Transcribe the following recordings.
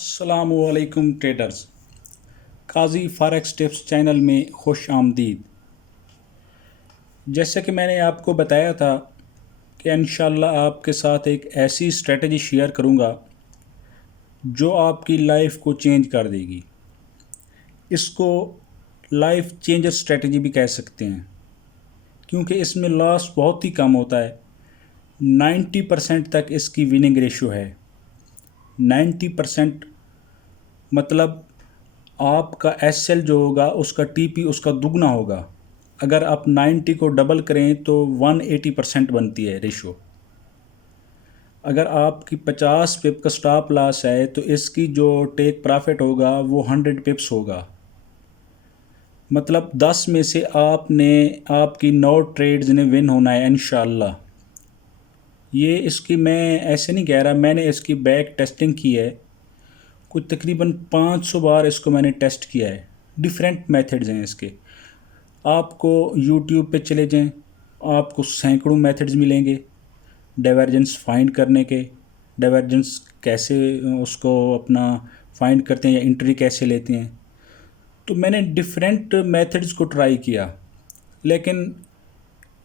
अस्सलामुअलैकुम ट्रेडर्स। काजी forex tips channel में खुश आमदीद। जैसे कि मैंने आपको बताया था कि इंशाल्लाह आपके साथ एक ऐसी स्ट्रेटजी शेयर करूंगा जो आपकी लाइफ को चेंज कर देगी। इसको लाइफ चेंजर स्ट्रेटजी भी कह सकते हैं, क्योंकि इसमें लॉस बहुत ही कम होता है। 90% तक इसकी विनिंग रेशियो है। 90% मतलब आपका एसएल जो होगा उसका टीपी उसका दुगना होगा। अगर आप 90 को डबल करें तो 180% बनती है रेशो। अगर आपकी 50 पिप का स्टॉप लॉस है तो इसकी जो टेक प्रॉफिट होगा वो 100 पिप्स होगा। मतलब 10 में से आपकी 9 ट्रेड्स ने विन होना है इंशाल्लाह। ये इसकी मैं ऐसे नहीं कह रहा, मैंने इसकी बैक टेस्टिंग की है। कुछ तकरीबन 500 बार इसको मैंने टेस्ट किया है। डिफरेंट मेथड्स हैं इसके। आपको यूट्यूब पे चले जाएं, आपको सैकड़ों मेथड्स मिलेंगे डाइवर्जेंस फाइंड करने के। डाइवर्जेंस कैसे उसको अपना फाइंड करते हैं या एंट्री कैसे लेते हैं। तो मैंने डिफरेंट मेथड्स को ट्राई किया, लेकिन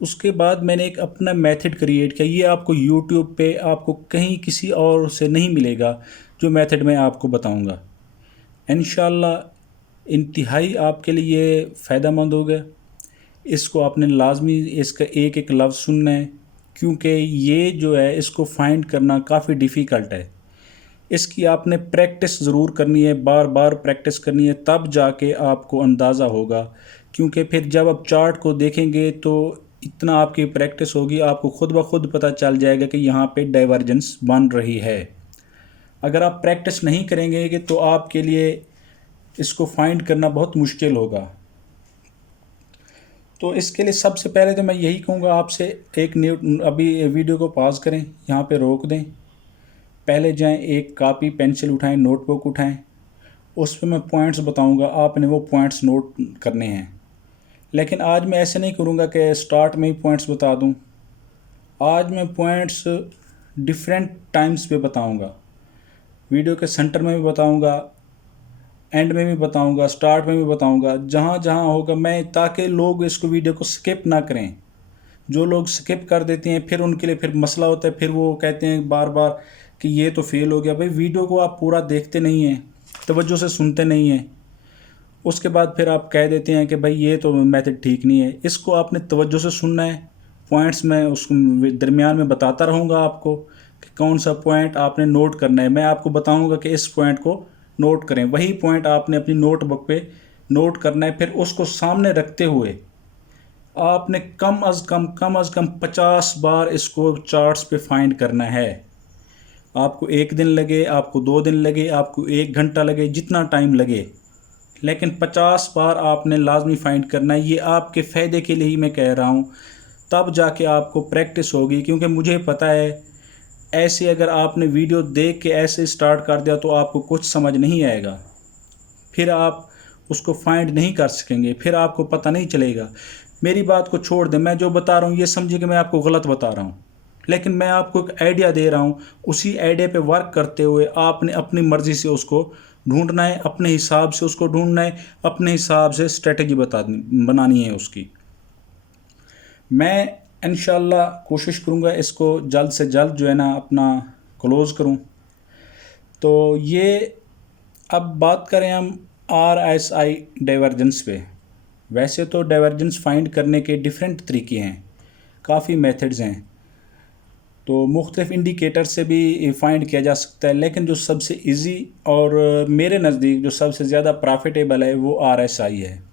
उसके बाद मैंने एक अपना मेथड क्रिएट किया। ये आपको यूट्यूब पे आपको कहीं किसी और से नहीं मिलेगा जो मेथड मैं आपको बताऊंगा। इंशाल्लाह इंतहाई आपके लिए फ़ायदेमंद होगा। इसको आपने लाजमी इसका एक एक लफ्ज़ सुनना है, क्योंकि ये जो है इसको फाइंड करना काफ़ी डिफ़िकल्ट है। इसकी आपने प्रैक्टिस ज़रूर करनी है, बार बार प्रैक्टिस करनी है, तब जाके आपको अंदाज़ा होगा। क्योंकि फिर जब आप चार्ट को देखेंगे तो इतना आपकी प्रैक्टिस होगी, आपको खुद ब खुद पता चल जाएगा कि यहाँ पे डाइवर्जेंस बन रही है। अगर आप प्रैक्टिस नहीं करेंगे कि तो आपके लिए इसको फाइंड करना बहुत मुश्किल होगा। तो इसके लिए सबसे पहले तो मैं यही कहूँगा आपसे, अभी वीडियो को पॉज करें, यहाँ पे रोक दें, पहले जाएं, एक कॉपी पेंसिल उठाएं, नोटबुक उठाएं, उस पर मैं पॉइंट्स बताऊँगा, आपने वो पॉइंट्स नोट करने हैं। लेकिन आज मैं ऐसे नहीं करूँगा कि स्टार्ट में ही पॉइंट्स बता दूँ। आज मैं पॉइंट्स डिफरेंट टाइम्स पे बताऊँगा। वीडियो के सेंटर में भी बताऊँगा, एंड में भी बताऊंगा, स्टार्ट में भी बताऊंगा, जहाँ जहाँ होगा मैं, ताकि लोग इसको वीडियो को स्किप ना करें। जो लोग स्किप कर देते हैं फिर उनके लिए फिर मसला होता है, फिर वो कहते हैं बार बार कि ये तो फेल हो गया। भाई वीडियो को आप पूरा देखते नहीं हैं, तवज्जो से सुनते नहीं हैं, उसके बाद फिर आप कह देते हैं कि भाई ये तो मेथड ठीक नहीं है। इसको आपने तवज्जो से सुनना है। पॉइंट्स मैं उसको दरमियान में बताता रहूँगा आपको कि कौन सा पॉइंट आपने नोट करना है। मैं आपको बताऊँगा कि इस पॉइंट को नोट करें, वही पॉइंट आपने अपनी नोटबुक पे नोट करना है। फिर उसको सामने रखते हुए आपने कम अज़ कम 50 बार इसको चार्ट्स पे फाइंड करना है। आपको 1 दिन लगे, आपको 2 दिन लगे, आपको 1 घंटा लगे, जितना टाइम लगे, लेकिन 50 बार आपने लाजमी फाइंड करना है। ये आपके फ़ायदे के लिए ही मैं कह रहा हूँ, तब जाके आपको प्रैक्टिस होगी। क्योंकि मुझे पता है ऐसे अगर आपने वीडियो देख के ऐसे स्टार्ट कर दिया तो आपको कुछ समझ नहीं आएगा, फिर आप उसको फाइंड नहीं कर सकेंगे, फिर आपको पता नहीं चलेगा। मेरी बात को छोड़ दें, मैं जो बता रहा हूँ ये समझिए कि मैं आपको गलत बता रहा हूँ, लेकिन मैं आपको एक आइडिया दे रहा हूँ। उसी आइडिया पे वर्क करते हुए आपने अपनी मर्ज़ी से उसको ढूंढना है, अपने हिसाब से उसको ढूंढना है, अपने हिसाब से स्ट्रेटजी बनानी है उसकी। मैं इंशाल्लाह कोशिश करूँगा इसको जल्द से जल्द जो है ना अपना क्लोज़ करूँ। तो ये अब बात करें हम RSI डाइवर्जेंस पे। वैसे तो डाइवर्जेंस फाइंड करने के डिफरेंट तरीके हैं, काफ़ी मेथड्स हैं, तो मुख्तलिफ इंडिकेटर से भी फाइंड किया जा सकता है। लेकिन जो सबसे इजी और मेरे नज़दीक जो सबसे ज़्यादा प्रॉफिटेबल है वो RSI है।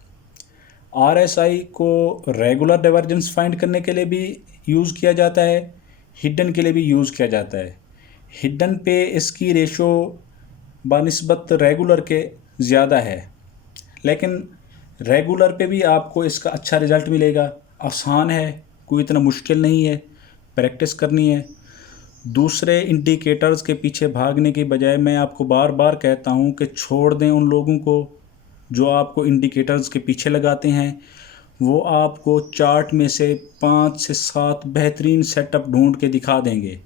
RSI को रेगुलर डाइवर्जेंस फाइंड करने के लिए भी यूज़ किया जाता है, हिडन के लिए भी यूज़ किया जाता है। हिडन पे इसकी रेशो बनिस्बत रेगुलर के ज़्यादा है, लेकिन रेगुलर पे भी आपको इसका अच्छा रिज़ल्ट मिलेगा। आसान है, कोई इतना मुश्किल नहीं है, प्रैक्टिस करनी है। दूसरे इंडिकेटर्स के पीछे भागने की बजाय मैं आपको बार बार कहता हूँ कि छोड़ दें उन लोगों को जो आपको इंडिकेटर्स के पीछे लगाते हैं। वो आपको चार्ट में से 5 से 7 बेहतरीन सेटअप ढूंढ के दिखा देंगे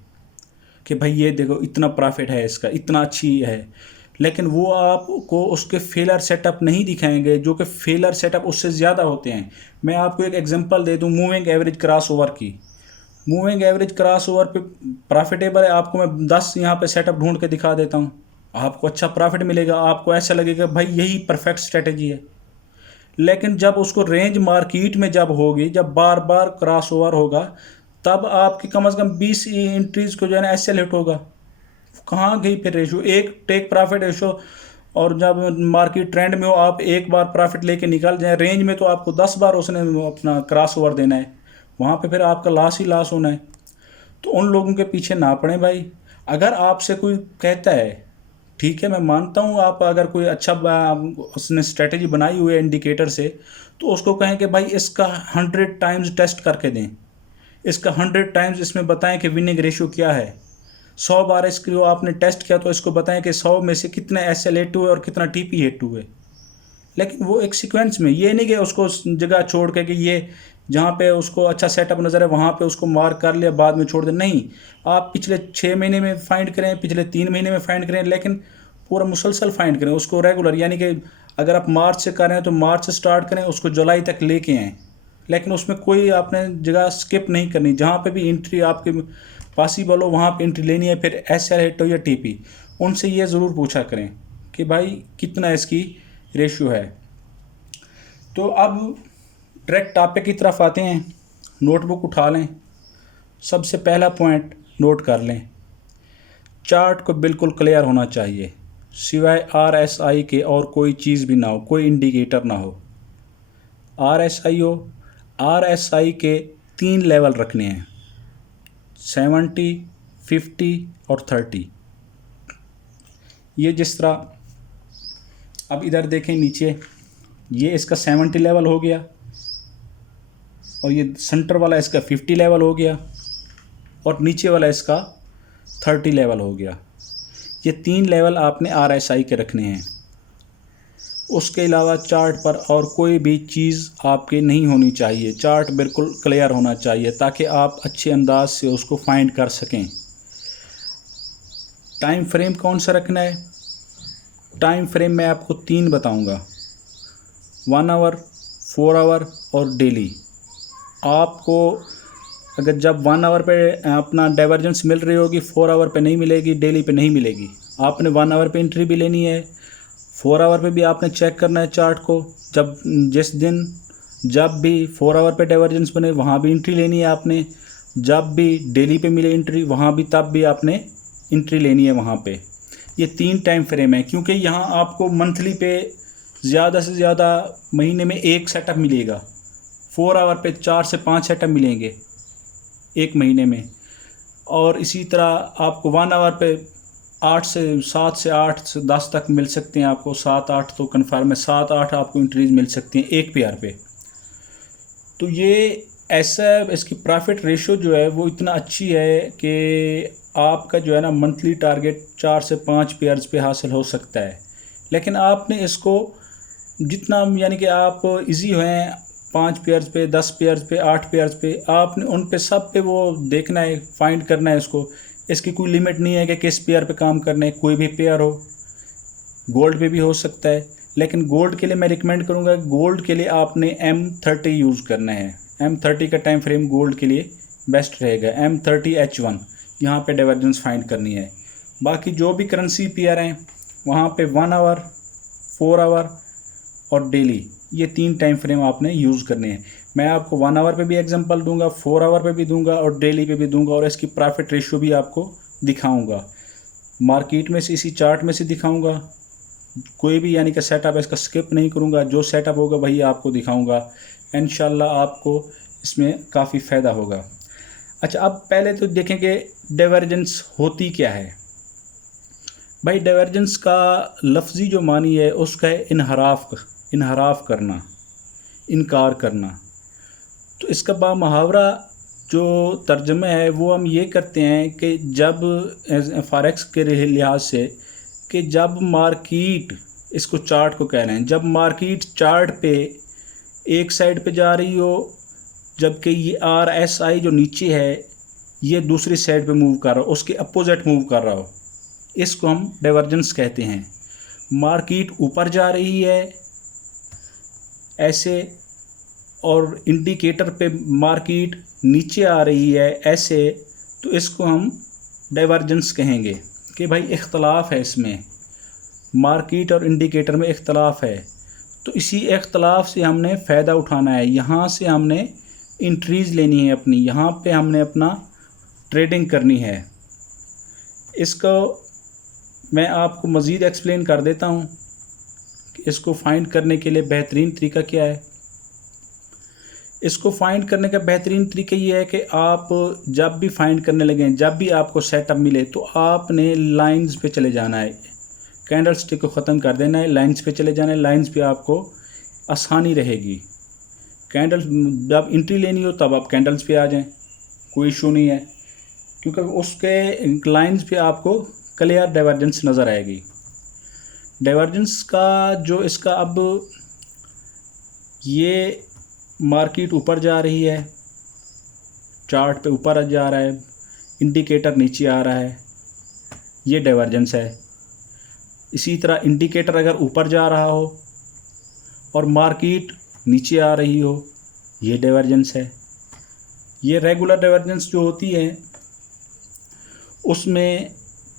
कि भाई ये देखो इतना प्रॉफिट है इसका, इतना अच्छी है। लेकिन वो आपको उसके फेलर सेटअप नहीं दिखाएंगे जो कि फेलर सेटअप उससे ज़्यादा होते हैं। मैं आपको एक एग्जांपल दे दूं मूविंग एवरेज क्रॉस ओवर की। मूविंग एवरेज क्रॉस ओवर पे प्रॉफिटेबल है, आपको मैं 10 यहाँ पे सेटअप ढूंढ के दिखा देता हूँ, आपको अच्छा प्रॉफिट मिलेगा, आपको ऐसा लगेगा भाई यही परफेक्ट स्ट्रेटजी है। लेकिन जब उसको रेंज मार्केट में जब होगी, जब बार बार क्रॉस ओवर होगा, तब आपकी कम से कम 20 एंट्रीज को जो है ना एसएल हिट होगा। कहाँ गई फिर रेशो, एक टेक प्रॉफिट रेशो। और जब मार्केट ट्रेंड में हो, आप एक बार प्रॉफिट लेके निकल जाए, रेंज में तो आपको 10 बार उसने अपना क्रॉस ओवर देना है, वहाँ पे फिर आपका लॉस ही लॉस होना है। तो उन लोगों के पीछे ना पड़े भाई। अगर आपसे कोई कहता है, ठीक है मैं मानता हूँ, आप अगर कोई अच्छा उसने स्ट्रेटेजी बनाई हुई है इंडिकेटर से, तो उसको कहें कि भाई इसका 100 टाइम्स टेस्ट करके दें, इसका 100 टाइम्स इसमें बताएं कि विनिंग रेशियो क्या है। 100 बार इसको आपने टेस्ट किया तो इसको बताएं कि 100 में से कितने SL हिट हुए और कितना TP हिट हुए। लेकिन वो एक सीक्वेंस में, ये नहीं कि उसको उस जगह छोड़ के कि ये जहाँ पे उसको अच्छा सेटअप नज़र है वहाँ पे उसको मार्क कर लिया बाद में छोड़ दे, नहीं। आप पिछले 6 महीने में फाइंड करें, पिछले 3 महीने में फाइंड करें, लेकिन पूरा मुसलसल फाइंड करें उसको रेगुलर। यानी कि अगर आप मार्च से कर रहे हैं तो मार्च से स्टार्ट करें, उसको जुलाई तक लेके आएँ। लेकिन उसमें कोई आपने जगह स्किप नहीं करनी, जहाँ पे भी एंट्री आपके पॉसिबल हो वहाँ पे एंट्री लेनी है। फिर SL हिट हो या TP, उनसे ये ज़रूर पूछा करें कि भाई कितना इसकी रेशियो है। तो अब डायरेक्ट टॉपिक की तरफ आते हैं। नोटबुक उठा लें, सबसे पहला पॉइंट नोट कर लें, चार्ट को बिल्कुल क्लियर होना चाहिए, सिवाय RSI के और कोई चीज़ भी ना हो, कोई इंडिकेटर ना हो। RSI हो, RSI के 3 लेवल रखने हैं, 70, 50 और 30। ये जिस तरह अब इधर देखें नीचे, ये इसका 70 लेवल हो गया और ये सेंटर वाला इसका 50 लेवल हो गया और नीचे वाला इसका 30 लेवल हो गया। ये 3 लेवल आपने RSI के रखने हैं। उसके अलावा चार्ट पर और कोई भी चीज़ आपके नहीं होनी चाहिए, चार्ट बिल्कुल क्लियर होना चाहिए ताकि आप अच्छे अंदाज से उसको फाइंड कर सकें। टाइम फ्रेम कौन सा रखना है? टाइम फ्रेम मैं आपको 3 बताऊंगा, 1 आवर, 4 आवर और डेली। आपको अगर जब 1 आवर पे अपना डाइवर्जेंस मिल रही होगी, 4 आवर पे नहीं मिलेगी, डेली पे नहीं मिलेगी। आपने 1 आवर पे एंट्री भी लेनी है, 4 आवर पे भी आपने चेक करना है चार्ट को। जब जिस दिन जब भी 4 आवर पे डाइवर्जेंस बने वहाँ भी एंट्री लेनी है आपने, जब भी डेली पे मिले एंट्री वहाँ भी तब भी आपने एंट्री लेनी है वहाँ पे। ये 3 टाइम फ्रेम है, क्योंकि यहाँ आपको मंथली पे ज़्यादा से ज़्यादा महीने में 1 सेटअप मिलेगा, 4 आवर पे 4 से 5 सेटअप मिलेंगे एक महीने में। और इसी तरह आपको 1 आवर पे 7 से 8 से 10 तक मिल सकते हैं आपको, 7-8 तो कन्फर्म है, 7-8 आपको एंट्रीज मिल सकती हैं एक पेयर पे। तो ये ऐसा इसकी प्रॉफिट रेशो जो है वो इतना अच्छी है कि आपका जो है ना मंथली टारगेट 4 से 5 पेयर्स पे हासिल हो सकता है। लेकिन आपने इसको जितना यानी कि आप इजी हैं 5 पेयर्स पे, 10 पेयर्स पे, 8 पेयर्स पे, आपने उन पे सब पे वो देखना है, फाइंड करना है इसको। इसकी कोई लिमिट नहीं है कि किस पेयर पे काम करना है, कोई भी पेयर हो, गोल्ड पे भी हो सकता है। लेकिन गोल्ड के लिए मैं रिकमेंड करूँगा, गोल्ड के लिए आपने M30 यूज़ करना है। M30 का टाइम फ्रेम गोल्ड के लिए बेस्ट रहेगा, M30H1 यहाँ पे डाइवर्जेंस फाइंड करनी है। बाकी जो भी करेंसी पेयर हैं वहाँ पे 1 आवर, 4 आवर और डेली, ये 3 टाइम फ्रेम आपने यूज़ करने हैं। मैं आपको 1 आवर पे भी एग्जांपल दूंगा, 4 आवर पे भी दूंगा और डेली पे भी दूंगा, और इसकी प्रॉफिट रेशियो भी आपको दिखाऊंगा, मार्केट में से इसी चार्ट में से दिखाऊंगा। कोई भी यानी कि सेटअप इसका स्किप नहीं करूंगा, जो सेटअप होगा वही आपको दिखाऊंगा। इंशाल्लाह आपको इसमें काफ़ी फ़ायदा होगा। अच्छा, अब पहले तो देखें कि डाइवर्जेंस होती क्या है। भाई डाइवर्जेंस का लफ्ज़ी जो मानी है उसका है इनहराफ करना, इनकार करना। तो इसका बामुहावरा जो तर्जमा है वो हम ये करते हैं कि जब फॉरेक्स के लिहाज से कि जब मार्केट, इसको चार्ट को कह रहे हैं, जब मार्केट चार्ट पे एक साइड पे जा रही हो, जबकि ये RSI जो नीचे है ये दूसरी साइड पे मूव कर रहा हो, उसके अपोजिट मूव कर रहा हो, इसको हम डाइवर्जेंस कहते हैं। मार्केट ऊपर जा रही है ऐसे, और इंडिकेटर पे मार्केट नीचे आ रही है ऐसे, तो इसको हम डाइवर्जेंस कहेंगे कि भाई इख्तलाफ है, इसमें मार्केट और इंडिकेटर में इख्तलाफ है। तो इसी इख्तलाफ से हमने फ़ायदा उठाना है, यहाँ से हमने इंट्रीज़ लेनी है अपनी, यहाँ पे हमने अपना ट्रेडिंग करनी है। इसको मैं आपको मज़ीद एक्सप्लेन कर देता हूँ कि इसको फाइंड करने के लिए बेहतरीन तरीका क्या है। इसको फाइंड करने का बेहतरीन तरीका ये है कि आप जब भी फाइंड करने लगें, जब भी आपको सेटअप मिले, तो आपने लाइंस पे चले जाना है, कैंडल स्टिक को ख़त्म कर देना है, लाइंस पे चले जाना है। लाइंस पे आपको आसानी रहेगी। कैंडल जब एंट्री लेनी हो तब आप कैंडल्स पे आ जाएं, कोई इशू नहीं है, क्योंकि उसके लाइंस पे आपको क्लियर डाइवर्जेंस नज़र आएगी। डाइवर्जेंस का जो इसका, अब ये मार्केट ऊपर जा रही है, चार्ट पे ऊपर जा रहा है, इंडिकेटर नीचे आ रहा है, ये डाइवर्जेंस है। इसी तरह इंडिकेटर अगर ऊपर जा रहा हो और मार्केट नीचे आ रही हो, ये डाइवर्जेंस है। ये रेगुलर डाइवर्जेंस जो होती है उसमें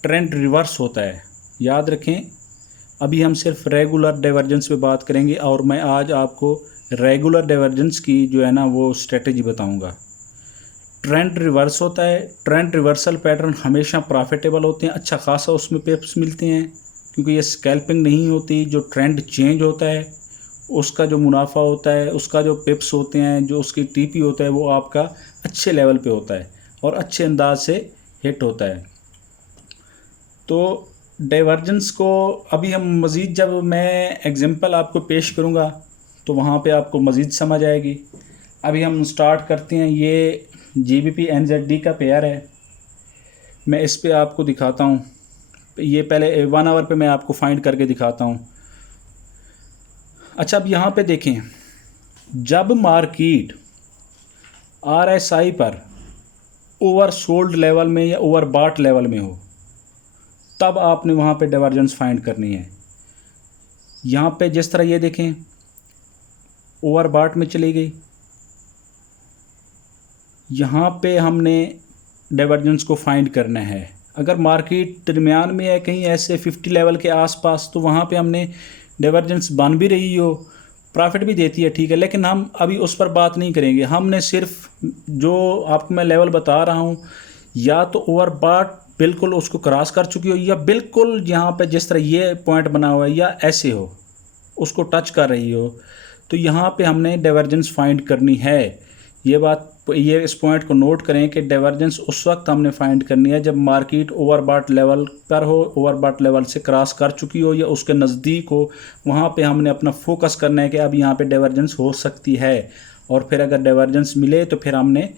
ट्रेंड रिवर्स होता है, याद रखें। अभी हम सिर्फ रेगुलर डाइवर्जेंस पे बात करेंगे, और मैं आज आपको रेगुलर डाइवर्जेंस की जो है ना वो स्ट्रेटजी बताऊंगा। ट्रेंड रिवर्स होता है, ट्रेंड रिवर्सल पैटर्न हमेशा प्रॉफिटेबल होते हैं, अच्छा खासा उसमें पिप्स मिलते हैं, क्योंकि ये स्कैल्पिंग नहीं होती। जो ट्रेंड चेंज होता है उसका जो मुनाफा होता है, उसका जो पिप्स होते हैं, जो उसकी टीपी होता है, वो आपका अच्छे लेवल पे होता है और अच्छे अंदाज से हिट होता है। तो डाइवर्जेंस को अभी हम मज़ीद, जब मैं एग्जांपल आपको पेश करूँगा तो वहाँ पे आपको मज़ीद समझ आएगी। अभी हम स्टार्ट करते हैं। ये GBP NZD का पेयर है, मैं इस पे आपको दिखाता हूँ। ये पहले 1 आवर पे मैं आपको फाइंड करके दिखाता हूँ। अच्छा, अब यहाँ पे देखें, जब मार्केट RSI पर ओवर सोल्ड लेवल में या ओवर बॉट लेवल में हो, तब आपने वहाँ पे डाइवर्जेंस फाइंड करनी है। यहाँ पे जिस तरह ये देखें, ओवर बॉट में चली गई, यहाँ पे हमने डाइवर्जेंस को फाइंड करना है। अगर मार्केट दरमियान में है कहीं ऐसे 50 लेवल के आसपास, तो वहाँ पे हमने डाइवर्जेंस बन भी रही हो, प्रॉफिट भी देती है, ठीक है, लेकिन हम अभी उस पर बात नहीं करेंगे। हमने सिर्फ जो आपको मैं लेवल बता रहा हूँ, या तो ओवर बॉट बिल्कुल उसको क्रॉस कर चुकी हो, या बिल्कुल यहाँ पे जिस तरह ये पॉइंट बना हुआ है या ऐसे हो, उसको टच कर रही हो, तो यहाँ पे हमने डाइवर्जेंस फाइंड करनी है। ये बात, ये इस पॉइंट को नोट करें कि डाइवर्जेंस उस वक्त हमने फाइंड करनी है जब मार्केट ओवरबॉट लेवल पर हो, ओवरबॉट लेवल से क्रॉस कर चुकी हो या उसके नज़दीक हो। वहाँ पे हमने अपना फोकस करना है कि अब यहाँ पे डाइवर्जेंस हो सकती है, और फिर अगर डाइवर्जेंस मिले तो फिर हमने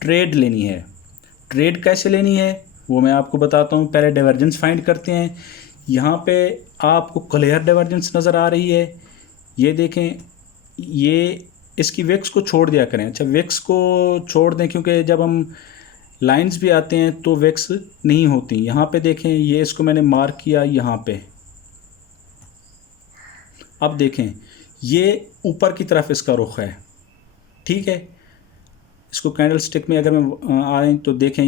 ट्रेड लेनी है। ट्रेड कैसे लेनी है वो मैं आपको बताता हूँ। पहले डाइवर्जेंस फाइंड करते हैं। यहाँ पे आपको क्लियर डाइवर्जेंस नज़र आ रही है, ये देखें। ये इसकी विक्स को छोड़ दिया करें। अच्छा, विक्स को छोड़ दें, क्योंकि जब हम लाइंस भी आते हैं तो विक्स नहीं होती। यहाँ पे देखें, ये इसको मैंने मार्क किया यहाँ पे। अब देखें, ये ऊपर की तरफ इसका रुख है, ठीक है। इसको कैंडल स्टिक में अगर मैं आए तो देखें,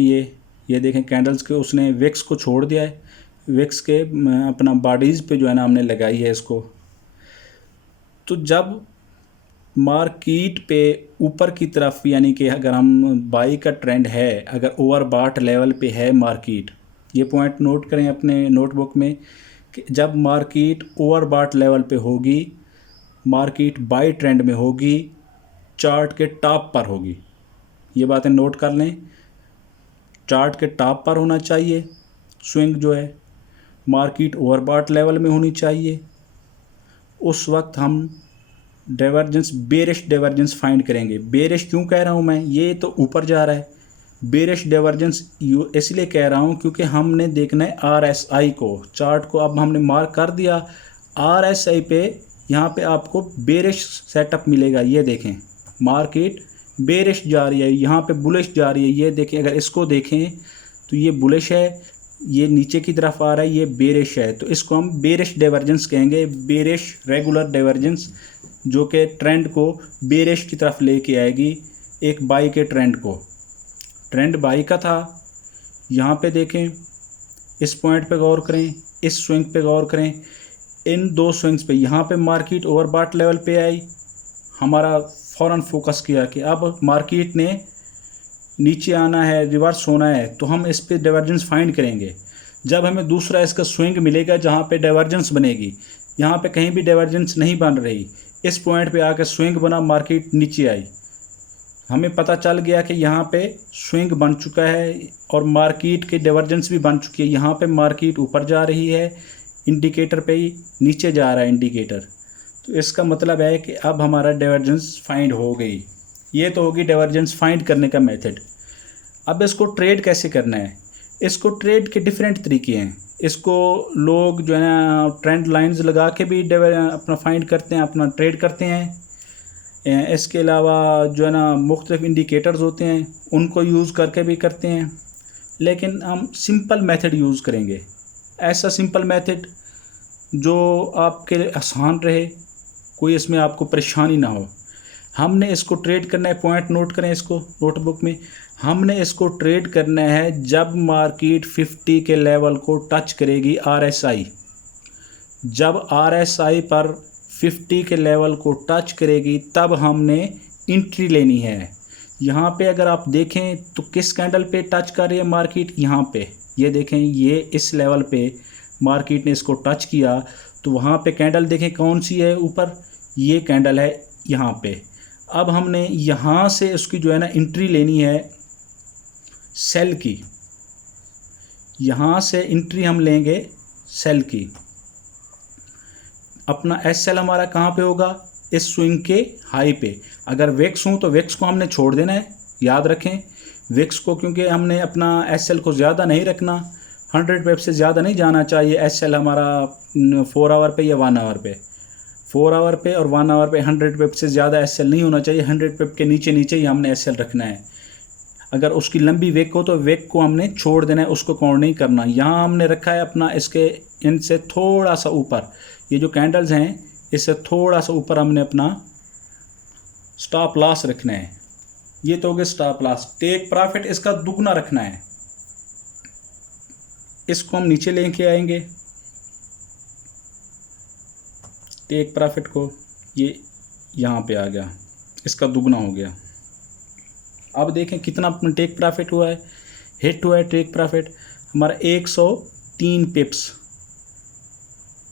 ये देखें कैंडल्स के उसने विक्स को छोड़ दिया है। विक्स के अपना बॉडीज़ पे जो है ना हमने लगाई है इसको। तो जब मार्केट पे ऊपर की तरफ, यानी कि अगर हम बाई का ट्रेंड है, अगर ओवरबॉट लेवल पे है मार्केट, ये पॉइंट नोट करें अपने नोटबुक में कि जब मार्केट ओवरबॉट लेवल पे होगी, मार्केट बाई ट्रेंड में होगी, चार्ट के टॉप पर होगी। ये बातें नोट कर लें, चार्ट के टॉप पर होना चाहिए स्विंग जो है, मार्केट ओवरबॉट लेवल में होनी चाहिए। उस वक्त हम डाइवर्जेंस, बेरिश डाइवर्जेंस फाइंड करेंगे। बेरिश क्यों कह रहा हूँ मैं, ये तो ऊपर जा रहा है। बेरिश डाइवर्जेंस इसलिए कह रहा हूँ क्योंकि हमने देखना है RSI को, चार्ट को। अब हमने मार्क कर दिया RSI पे, यहाँ पे आपको बेरिश सेटअप मिलेगा। ये देखें, मार्केट बेरिश जा रही है, यहाँ पे बुलिश जा रही है। ये देखें, अगर इसको देखें तो ये बुलिश है, ये नीचे की तरफ आ रहा है, ये बेरिश है, तो इसको हम बेरिश डाइवर्जेंस कहेंगे, बेरिश रेगुलर डाइवर्जेंस, जो कि ट्रेंड को बेरिश की तरफ लेके आएगी, एक बाई के ट्रेंड को। ट्रेंड बाई का था, यहाँ पे देखें, इस पॉइंट पे गौर करें, इस स्विंग पे गौर करें, इन दो स्विंग्स पे, यहाँ पे मार्केट ओवरबॉट लेवल पे आई, हमारा फ़ौरन फोकस किया कि अब मार्केट ने नीचे आना है, रिवर्स होना है, तो हम इस पे डाइवर्जेंस फाइंड करेंगे। जब हमें दूसरा इसका स्विंग मिलेगा जहाँ पे डाइवर्जेंस बनेगी, यहाँ पे कहीं भी डाइवर्जेंस नहीं बन रही, इस पॉइंट पे आकर स्विंग बना, मार्केट नीचे आई, हमें पता चल गया कि यहाँ पे स्विंग बन चुका है और मार्केट की डाइवर्जेंस भी बन चुकी है। यहाँ पे मार्केट ऊपर जा रही है, इंडिकेटर पे ही नीचे जा रहा है इंडिकेटर, तो इसका मतलब है कि अब हमारा डाइवर्जेंस फाइंड हो गई। ये तो होगी डाइवर्जेंस फाइंड करने का मेथड। अब इसको ट्रेड कैसे करना है? इसको ट्रेड के डिफरेंट तरीके हैं। इसको लोग जो है ना ट्रेंड लाइंस लगा के भी अपना फाइंड करते हैं, अपना ट्रेड करते हैं। इसके अलावा जो है ना मुख्तलिफ इंडिकेटर्स होते हैं, उनको यूज़ करके भी करते हैं, लेकिन हम सिंपल मेथड यूज़ करेंगे। ऐसा सिंपल मेथड जो आपके लिए आसान रहे, कोई इसमें आपको परेशानी ना हो। हमने इसको ट्रेड करना है, पॉइंट नोट करें इसको नोटबुक में। हमने इसको ट्रेड करना है जब मार्केट 50 के लेवल को टच करेगी, RSI, जब RSI पर 50 के लेवल को टच करेगी तब हमने एंट्री लेनी है। यहाँ पे अगर आप देखें तो किस कैंडल पे टच कर रही है मार्केट, यहाँ पे ये देखें, ये इस लेवल पे मार्केट ने इसको टच किया, तो वहाँ पे कैंडल देखें कौन सी है ऊपर, ये कैंडल है यहाँ पे। अब हमने यहाँ से उसकी जो है ना एंट्री लेनी है सेल की, यहाँ से एंट्री हम लेंगे सेल की। अपना SL हमारा कहाँ पे होगा, इस स्विंग के हाई पे। अगर विक्स हूँ तो विक्स को हमने छोड़ देना है, याद रखें विक्स को, क्योंकि हमने अपना SL को ज़्यादा नहीं रखना, 100 पिप से ज़्यादा नहीं जाना चाहिए। SL हमारा 4 आवर पे या 1 आवर पे, 4 आवर पे और 1 आवर पे 100 पिप से ज़्यादा SL नहीं होना चाहिए। 100 पिप के नीचे नीचे ही हमने SL रखना है। अगर उसकी लंबी विक हो तो विक को हमने छोड़ देना है, उसको काउंट नहीं करना। यहाँ हमने रखा है अपना इसके इनसे थोड़ा सा ऊपर, ये जो कैंडल्स हैं इससे थोड़ा सा ऊपर हमने अपना स्टॉप लॉस रखना है। ये तो हो गया स्टॉप लॉस। टेक प्रॉफिट इसका दुगना रखना है, इसको हम नीचे लेके आएंगे, टेक प्रॉफिट को, ये यहाँ पे आ गया, इसका दुगना हो गया। अब देखें कितना टेक प्रॉफिट हुआ है, हिट हुआ है टेक प्रॉफिट हमारा 103 पिप्स।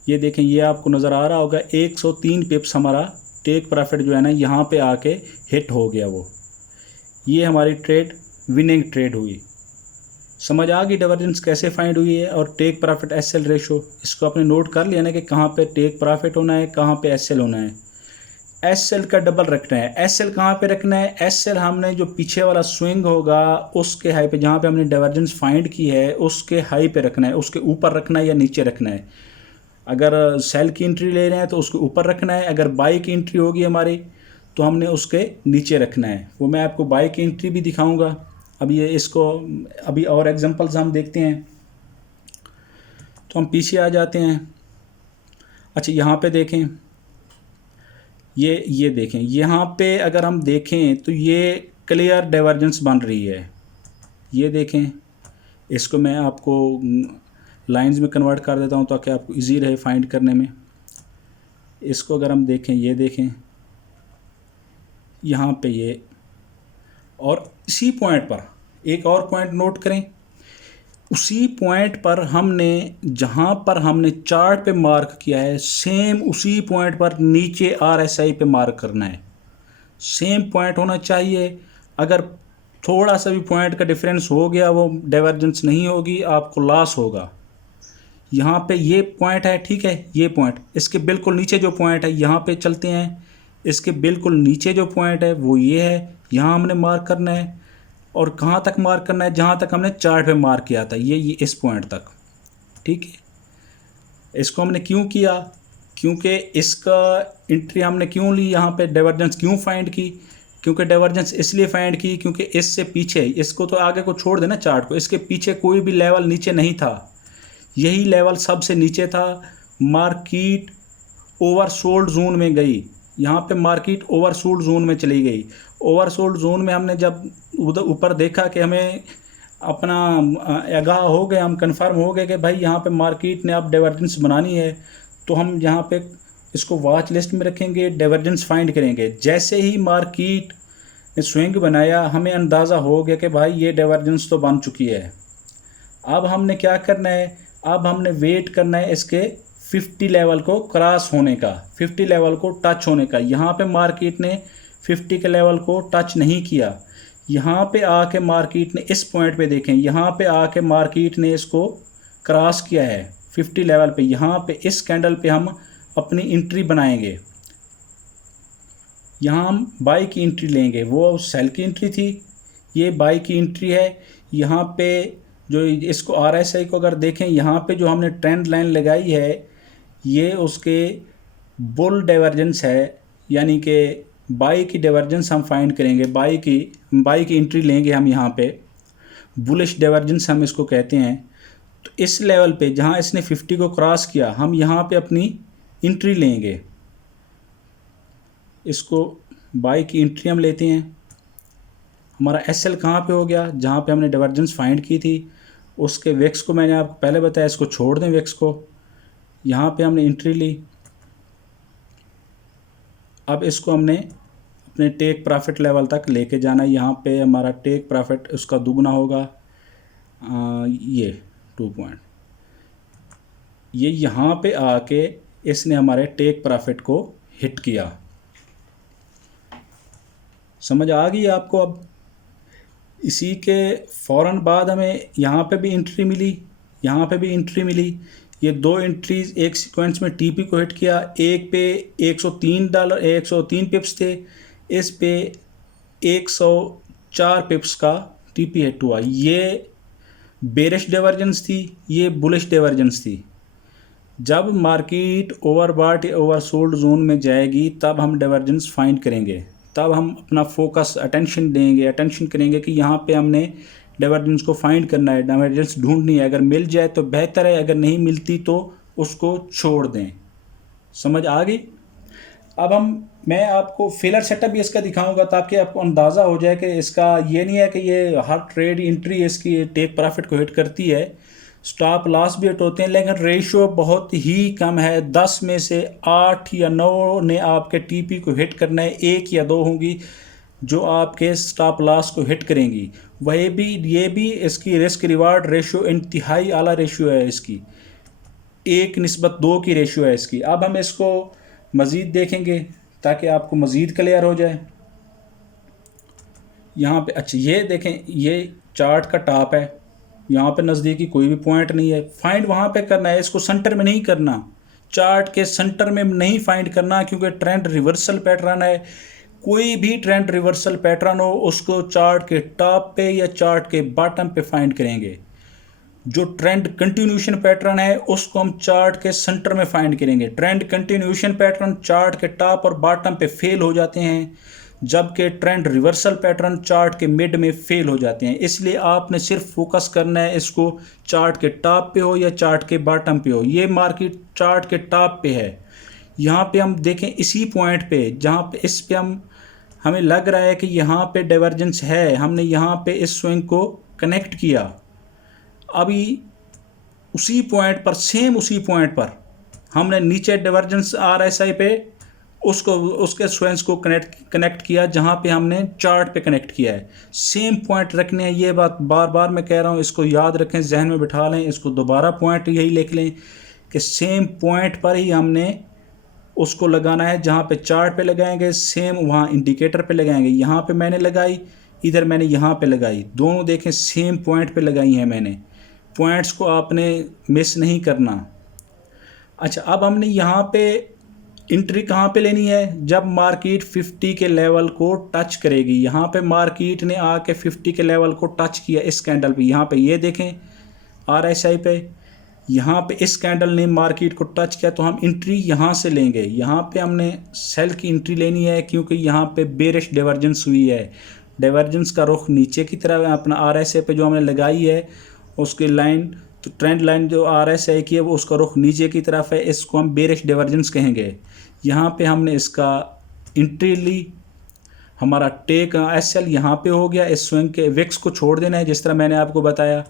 ये देखें, ये आपको नज़र आ रहा होगा, 103 पिप्स हमारा टेक प्रॉफिट जो है ना यहाँ पे आके हिट हो गया वो। ये हमारी ट्रेड विनिंग ट्रेड हुई। समझ आ गई डाइवर्जेंस कैसे फाइंड हुई है। और टेक प्रॉफिट SL रेशो, इसको आपने नोट कर लिया ना कि कहाँ पे टेक प्रॉफिट होना है, कहाँ पे SL होना है। SL का डबल रखना है। SL कहाँ पे रखना है, SL हमने जो पीछे वाला स्विंग होगा उसके हाई पे, जहाँ पे हमने डाइवर्जेंस फाइंड की है उसके हाई पे रखना है, उसके ऊपर रखना है या नीचे रखना है। अगर सेल की एंट्री ले रहे हैं तो उसके ऊपर रखना है, अगर बाई की एंट्री होगी हमारी तो हमने उसके नीचे रखना है। वो मैं आपको बाई की एंट्री भी दिखाऊंगा। अभी ये इसको अभी और एग्जांपल्स हम देखते हैं। तो हम पीछे आ जाते हैं। अच्छा, यहाँ पे देखें, ये देखें, यहाँ पे अगर हम देखें तो ये क्लियर डाइवर्जेंस बन रही है। ये देखें, इसको मैं आपको लाइंस में कन्वर्ट कर देता हूँ ताकि आपको इजी रहे फाइंड करने में। इसको अगर हम देखें, ये देखें यहाँ पे ये, और इसी पॉइंट पर एक और पॉइंट नोट करें, उसी पॉइंट पर हमने जहाँ पर हमने चार्ट पे मार्क किया है सेम उसी पॉइंट पर नीचे RSI पे मार्क करना है। सेम पॉइंट होना चाहिए। अगर थोड़ा सा भी पॉइंट का डिफरेंस हो गया, वो डाइवर्जेंस नहीं होगी, आपको लॉस होगा। यहाँ पे ये पॉइंट है, ठीक है, ये पॉइंट, इसके बिल्कुल नीचे जो पॉइंट है, यहाँ पे चलते हैं, इसके बिल्कुल नीचे जो पॉइंट है वो ये है, यहाँ हमने मार्क करना है। और कहाँ तक मार्क करना है, जहाँ तक हमने चार्ट पे मार्क किया था, ये इस पॉइंट तक, ठीक है। इसको हमने क्यों किया, क्योंकि इसका एंट्री हमने क्यों ली, यहाँ पे डाइवर्जेंस क्यों फाइंड की, क्योंकि डाइवर्जेंस इसलिए फाइंड की क्योंकि इससे पीछे, इसको तो आगे को छोड़ देना चार्ट को, इसके पीछे कोई भी लेवल नीचे नहीं था, यही लेवल सबसे नीचे था। मार्केट ओवरसोल्ड जोन में गई, यहाँ पे मार्केट ओवरसोल्ड जोन में चली गई। ओवरसोल्ड जोन में हमने जब उधर ऊपर देखा कि हमें अपना आगाह हो गए, हम कंफर्म हो गए कि भाई यहाँ पे मार्केट ने अब डाइवर्जेंस बनानी है, तो हम यहाँ पे इसको वॉच लिस्ट में रखेंगे, डाइवर्जेंस फाइंड करेंगे। जैसे ही मार्केट ने स्विंग बनाया, हमें अंदाज़ा हो गया कि भाई ये डाइवर्जेंस तो बन चुकी है। अब हमने क्या करना है, अब हमने वेट करना है इसके 50 लेवल को क्रॉस होने का, 50 लेवल को टच होने का। यहाँ पे मार्केट ने 50 के लेवल को टच नहीं किया, यहाँ पे आके मार्केट ने इस पॉइंट पे देखें, यहाँ पे आके मार्केट ने इसको क्रॉस किया है 50 लेवल पे। यहाँ पे इस कैंडल पे हम अपनी एंट्री बनाएंगे, यहाँ हम बाई की एंट्री लेंगे, वो सेल की एंट्री थी, ये बाई की एंट्री है। यहाँ पे जो इसको RSI को अगर देखें, यहाँ पे जो हमने ट्रेंड लाइन लगाई है ये उसके बुल डाइवर्जेंस है, यानी कि बाई की डाइवर्जेंस हम फाइंड करेंगे, बाई की एंट्री लेंगे हम, यहाँ पे बुलिश डाइवर्जेंस हम इसको कहते हैं। तो इस लेवल पे जहाँ इसने 50 को क्रॉस किया, हम यहाँ पे अपनी एंट्री लेंगे, इसको बाई की एंट्री हम लेते हैं। हमारा SL कहाँ पे हो गया, जहाँ पे हमने डाइवर्जेंस फाइंड की थी, उसके वेक्स को मैंने आपको पहले बताया, इसको छोड़ दें वेक्स को, यहाँ पे हमने एंट्री ली। अब इसको हमने अपने टेक प्रॉफिट लेवल तक लेके जाना है। यहाँ पे हमारा टेक प्रॉफिट उसका दुगना होगा, ये 2 पॉइंट, ये यहाँ पे आके इसने हमारे टेक प्रॉफिट को हिट किया। समझ आ गई आपको? अब इसी के फ़ौरन बाद हमें यहाँ पे भी एंट्री मिली, यहाँ पे भी एंट्री मिली। ये 2 एंट्रीज एक सीक्वेंस में TP को हिट किया। एक पे $103 पिप्स थे, इस पे 104 पिप्स का TP हिट हुआ। ये बेरिश डाइवर्जेंस थी, ये बुलिश डाइवर्जेंस थी। जब मार्केट ओवरबॉट या ओवरसोल्ड जोन में जाएगी तब हम डाइवर्जेंस फाइंड करेंगे, तब हम अपना फोकस अटेंशन करेंगे कि यहाँ पे हमने डाइवर्जेंस को फाइंड करना है, डाइवर्जेंस ढूंढनी है। अगर मिल जाए तो बेहतर है, अगर नहीं मिलती तो उसको छोड़ दें। समझ आ गई? अब मैं आपको फेलर सेटअप भी इसका दिखाऊंगा ताकि आपको अंदाज़ा हो जाए कि इसका ये नहीं है कि ये हर ट्रेड एंट्री इसकी टेक प्रॉफिट को हिट करती है, स्टॉप लॉस भी हिट होते हैं, लेकिन रेशियो बहुत ही कम है। 10 में से 8 या 9 ने आपके TP को हिट करना है, 1 या 2 होंगी जो आपके स्टॉप लॉस को हिट करेंगी। ये भी इसकी रिस्क रिवार्ड रेशियो इंतहाई आला रेशियो है, इसकी 1:2 की रेशियो है इसकी। अब हम इसको मज़ीद देखेंगे ताकि आपको मज़ीद क्लियर हो जाए। यहाँ पे अच्छा ये देखें, ये चार्ट का टॉप है, यहाँ पे नज़दीकी कोई भी पॉइंट नहीं है। फाइंड वहाँ पे करना है, इसको सेंटर में नहीं करना, चार्ट के सेंटर में नहीं फाइंड करना, क्योंकि ट्रेंड रिवर्सल पैटर्न है। कोई भी ट्रेंड रिवर्सल पैटर्न हो उसको चार्ट के टॉप पे या चार्ट के बॉटम पे फाइंड करेंगे। जो ट्रेंड कंटिन्यूशन पैटर्न है उसको हम चार्ट के सेंटर में फाइंड करेंगे। ट्रेंड कंटिन्यूशन पैटर्न चार्ट के टॉप और बॉटम पे फेल हो जाते हैं, जबकि ट्रेंड रिवर्सल पैटर्न चार्ट के मिड में फेल हो जाते हैं। इसलिए आपने सिर्फ फोकस करना है, इसको चार्ट के टॉप पे हो या चार्ट के बॉटम पे हो। ये मार्केट चार्ट के टॉप पे है, यहाँ पे हम देखें इसी पॉइंट पे, जहाँ पे इस पे हमें लग रहा है कि यहाँ पे डाइवर्जेंस है, हमने यहाँ पे इस स्विंग को कनेक्ट किया। अभी उसी पॉइंट पर, सेम उसी पॉइंट पर हमने नीचे डाइवर्जेंस RSI पे उसके स्विंग्स को कनेक्ट किया जहाँ पे हमने चार्ट पे कनेक्ट किया है। सेम पॉइंट रखने हैं, ये बात बार बार मैं कह रहा हूँ, इसको याद रखें, जहन में बिठा लें, इसको दोबारा पॉइंट यही लिख लें कि सेम पॉइंट पर ही हमने उसको लगाना है। जहाँ पे चार्ट पे लगाएंगे सेम वहाँ इंडिकेटर पे लगाएंगे। यहाँ पे मैंने लगाई, इधर मैंने यहाँ पे लगाई, दोनों देखें सेम पॉइंट पे लगाई हैं मैंने। पॉइंट्स को आपने मिस नहीं करना। अच्छा, अब हमने यहाँ पे एंट्री कहाँ पे लेनी है? जब मार्केट 50 के लेवल को टच करेगी। यहाँ पे मार्केट ने आके 50 के लेवल को टच किया इस कैंडल पे, यहाँ पे ये देखें RSI पे यहाँ पे इस कैंडल ने मार्केट को टच किया तो हम एंट्री यहाँ से लेंगे। यहाँ पे हमने सेल की एंट्री लेनी है क्योंकि यहाँ पे बेरिश डाइवर्जेंस हुई है। डाइवर्जेंस का रुख नीचे की तरफ अपना RSI पे जो हमने लगाई है उसकी लाइन, तो ट्रेंड लाइन जो RSI की है वो उसका रुख नीचे की तरफ है, इसको हम बेरिश डाइवर्जेंस कहेंगे। यहाँ पे हमने इसका एंट्री ली, हमारा टेक SL यहाँ पे हो गया। इस स्विंग के विक्स को छोड़ देना है, जिस तरह मैंने आपको बताया।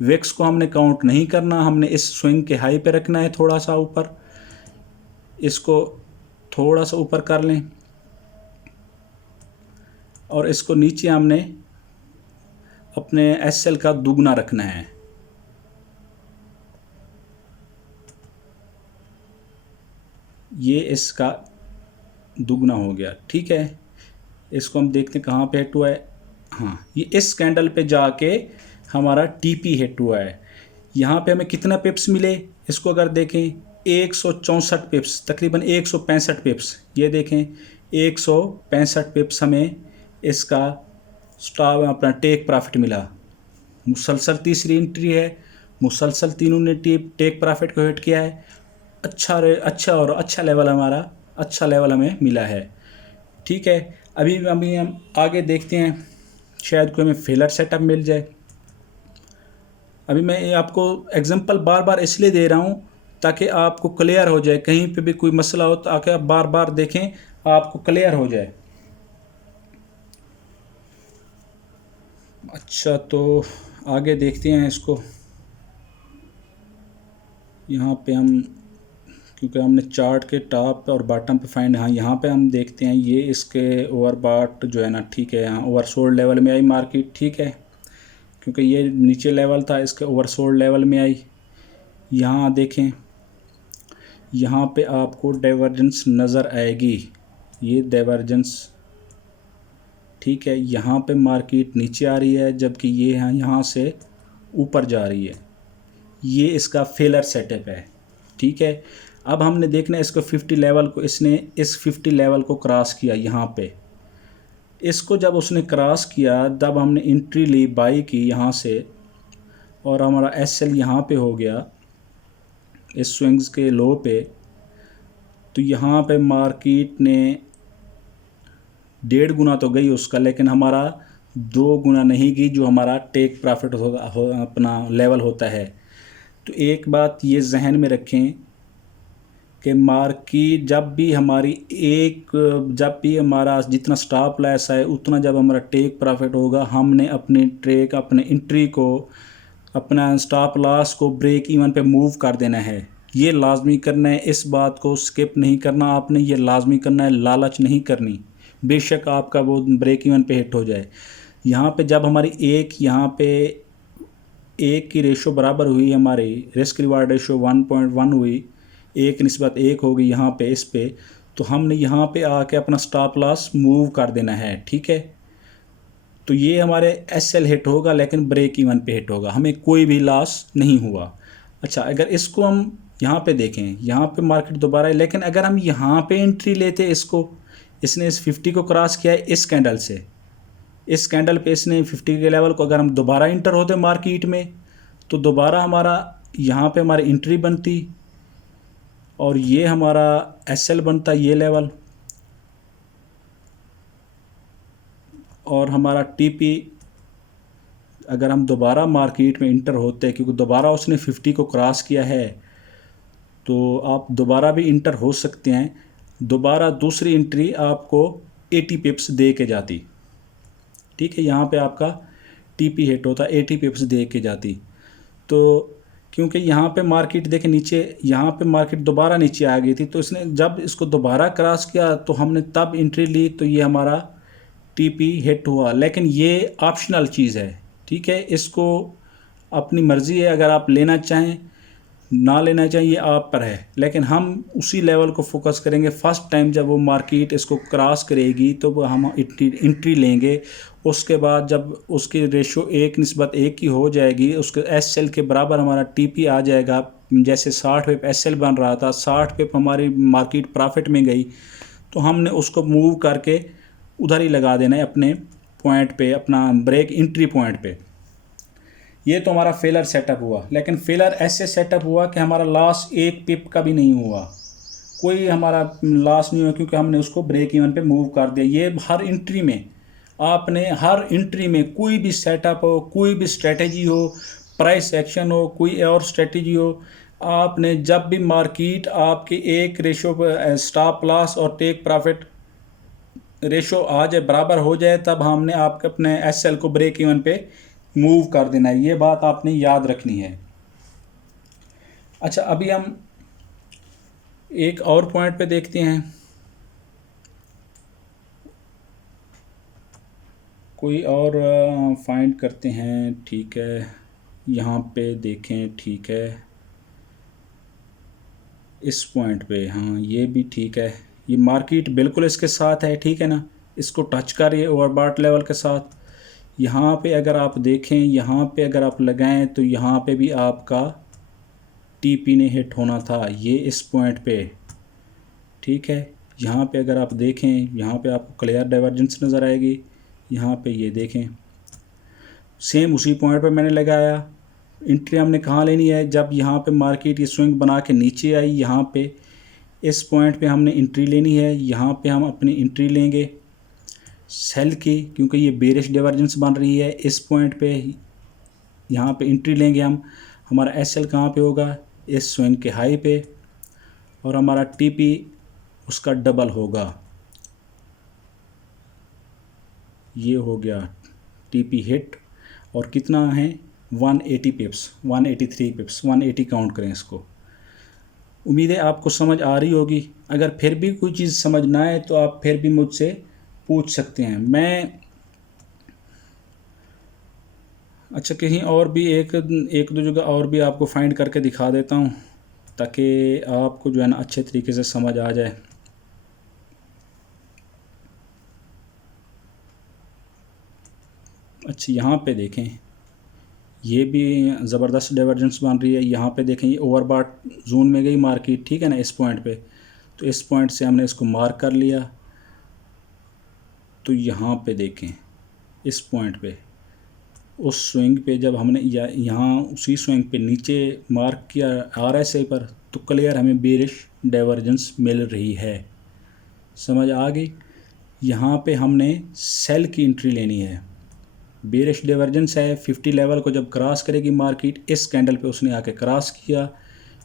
विक्स को हमने काउंट नहीं करना, हमने इस स्विंग के हाई पे रखना है, थोड़ा सा ऊपर, इसको थोड़ा सा ऊपर कर लें और इसको नीचे हमने अपने SL का दुगना रखना है। ये इसका दुगना हो गया, ठीक है। इसको हम देखते हैं कहाँ पे हिट हुआ है। हाँ, ये इस कैंडल पे जाके हमारा TP हिट हुआ है। यहाँ पे हमें कितना पिप्स मिले, इसको अगर देखें 164 पिप्स, तकरीबन 165 पिप्स। ये देखें 165 पिप्स हमें इसका स्टॉप अपना टेक प्रॉफिट मिला। मुसलसल तीसरी एंट्री है, मुसलसल तीनों ने टेक प्रॉफिट को हिट किया है। अच्छा लेवल हमारा, अच्छा लेवल हमें मिला है, ठीक है। अभी हम आगे देखते हैं, शायद कोई हमें फेलर सेटअप मिल जाए। अभी मैं आपको एग्जांपल बार बार इसलिए दे रहा हूँ ताकि आपको क्लियर हो जाए, कहीं पे भी कोई मसला हो तो आके आप बार बार देखें, आपको क्लियर हो जाए। अच्छा, तो आगे देखते हैं इसको। यहाँ पे हम, क्योंकि हमने चार्ट के टॉप और बॉटम पे फाइंड, हाँ यहाँ पे हम देखते हैं ये इसके ओवरबॉट जो है ना, ठीक है, यहाँ ओवरसोल्ड लेवल में आई मार्केट, ठीक है, क्योंकि ये नीचे लेवल था, इसके ओवरसोल्ड लेवल में आई। यहाँ देखें, यहाँ पे आपको डाइवर्जेंस नज़र आएगी, ये डाइवर्जेंस, ठीक है। यहाँ पे मार्केट नीचे आ रही है जबकि ये यहाँ से ऊपर जा रही है। ये इसका फेलर सेटअप है, ठीक है। अब हमने देखना है इसको 50 लेवल को, इसने इस 50 लेवल को क्रॉस किया यहाँ पे। इसको जब उसने क्रॉस किया तब हमने एंट्री ली, बाई की यहाँ से, और हमारा SL यहाँ पे हो गया इस स्विंग्स के लो पे। तो यहाँ पे मार्केट ने 1.5 गुना तो गई उसका, लेकिन हमारा 2 गुना नहीं गई जो हमारा टेक प्रॉफिट अपना लेवल होता है। तो एक बात ये जहन में रखें कि मार्केट जब भी हमारा जितना स्टॉप लॉस है उतना जब हमारा टेक प्रॉफिट होगा, हमने अपने एंट्री को, अपना स्टॉप लॉस को ब्रेक इवन पे मूव कर देना है। ये लाजमी करना है, इस बात को स्किप नहीं करना आपने, ये लाजमी करना है, लालच नहीं करनी। बेशक आपका वो ब्रेक इवन पे हिट हो जाए। यहाँ पे जब हमारी यहाँ पे एक की रेशो बराबर हुई, हमारी रिस्क रिवार्ड रेशो 1.1 हुई, 1:1 हो गई यहाँ पे इस पे, तो हमने यहाँ पे आके अपना स्टॉप लॉस मूव कर देना है, ठीक है। तो ये हमारे SL हिट होगा लेकिन ब्रेक इवन पे हिट होगा, हमें कोई भी लॉस नहीं हुआ। अच्छा, अगर इसको हम यहाँ पे देखें, यहाँ पे मार्केट दोबारा है, लेकिन अगर हम यहाँ पे एंट्री लेते, इसने इस 50 को क्रॉस किया है इस कैंडल से, इस कैंडल पे इसने 50 के लेवल को, अगर हम दोबारा इंटर होते मार्केट में तो दोबारा हमारा यहाँ पे हमारी एंट्री बनती और ये हमारा SL बनता, ये लेवल, और हमारा TP अगर हम दोबारा मार्केट में इंटर होते, क्योंकि दोबारा उसने 50 को क्रॉस किया है, तो आप दोबारा भी इंटर हो सकते हैं। दोबारा दूसरी एंट्री आपको 80 पिप्स दे के जाती, ठीक है। यहाँ पे आपका TP हिट होता, 80 पिप्स दे के जाती। तो क्योंकि यहाँ पे मार्केट देखें नीचे, यहाँ पे मार्केट दोबारा नीचे आ गई थी, तो इसने जब इसको दोबारा क्रॉस किया तो हमने तब एंट्री ली, तो ये हमारा TP हिट हुआ। लेकिन ये ऑप्शनल चीज़ है, ठीक है, इसको अपनी मर्ज़ी है, अगर आप लेना चाहें ना लेना चाहें ये आप पर है, लेकिन हम उसी लेवल को फोकस करेंगे। फर्स्ट टाइम जब वो मार्केट इसको क्रॉस करेगी तो वो हम एंट्री लेंगे। उसके बाद जब उसकी रेशो 1:1 की हो जाएगी, उसके SL के बराबर हमारा TP आ जाएगा। जैसे 60 पिप SL बन रहा था, 60 पिप हमारी मार्केट प्रॉफिट में गई, तो हमने उसको मूव करके उधर ही लगा देना है अपने पॉइंट पे, अपना ब्रेक एंट्री पॉइंट पे। ये तो हमारा फेलर सेटअप हुआ, लेकिन फेलर ऐसे सेटअप हुआ कि हमारा लॉस एक पिप का भी नहीं हुआ, कोई हमारा लॉस नहीं हुआ, क्योंकि हमने उसको ब्रेक इवन पे मूव कर दिया। ये हर एंट्री में, आपने हर एंट्री में कोई भी सेटअप हो, कोई भी स्ट्रेटेजी हो, प्राइस एक्शन हो, कोई और स्ट्रेटेजी हो, आपने जब भी मार्केट आपके एक रेशो पर स्टॉप लॉस और टेक प्रॉफिट रेशो आ जाए, बराबर हो जाए, तब हमने आपके अपने एसएल को ब्रेक इवन पे मूव कर देना है। ये बात आपने याद रखनी है। अच्छा, अभी हम एक और पॉइंट पे देखते हैं, कोई और फाइंड करते हैं। ठीक है, यहाँ पे देखें। ठीक है, इस पॉइंट पे, हाँ ये भी ठीक है। ये मार्केट बिल्कुल इसके साथ है, ठीक है ना, इसको टच करिए ओवरबॉट लेवल के साथ। यहाँ पे अगर आप देखें, यहाँ पे अगर आप लगाएं तो यहाँ पे भी आपका टीपी ने हिट होना था, ये इस पॉइंट पे। ठीक है, यहाँ पे अगर आप देखें, यहाँ पे आपको क्लियर डाइवर्जेंस नज़र आएगी। यहाँ पे ये देखें, सेम उसी पॉइंट पे मैंने लगाया। एंट्री हमने कहाँ लेनी है, जब यहाँ पे मार्केट ये स्विंग बना के नीचे आई, यहाँ पे इस पॉइंट पे हमने एंट्री लेनी है। यहाँ पे हम अपनी एंट्री लेंगे सेल की, क्योंकि ये बेरिश डाइवर्जेंस बन रही है। इस पॉइंट पे यहाँ पे एंट्री लेंगे हम। हमारा एसएल कहाँ पे होगा, इस स्विंग के हाई पे, और हमारा टीपी उसका डबल होगा। ये हो गया टीपी हिट, और कितना है 180 पिप्स, 183 पिप्स, 180 काउंट करें इसको। उम्मीद है आपको समझ आ रही होगी। अगर फिर भी कोई चीज़ समझ ना आए तो आप फिर भी मुझसे पूछ सकते हैं। मैं अच्छा कहीं और भी एक दो जगह और भी आपको फाइंड करके दिखा देता हूँ, ताकि आपको जो है ना अच्छे तरीके से समझ आ जाए। अच्छा, यहाँ पे देखें, ये भी ज़बरदस्त डाइवर्जेंस बन रही है। यहाँ पे देखें, ये ओवरबॉट जोन में गई मार्केट, ठीक है ना, इस पॉइंट पे। तो इस पॉइंट से हमने इसको मार्क कर लिया। तो यहाँ पे देखें, इस पॉइंट पे, उस स्विंग पे जब हमने यहाँ उसी स्विंग पे नीचे मार्क किया आरएसआई पर, तो क्लियर हमें बेरिश डाइवर्जेंस मिल रही है। समझ आ गई। यहाँ पे हमने सेल की एंट्री लेनी है। बेरिश डाइवर्जेंस है, 50 लेवल को जब क्रॉस करेगी मार्केट, इस कैंडल पे उसने आके क्रॉस किया,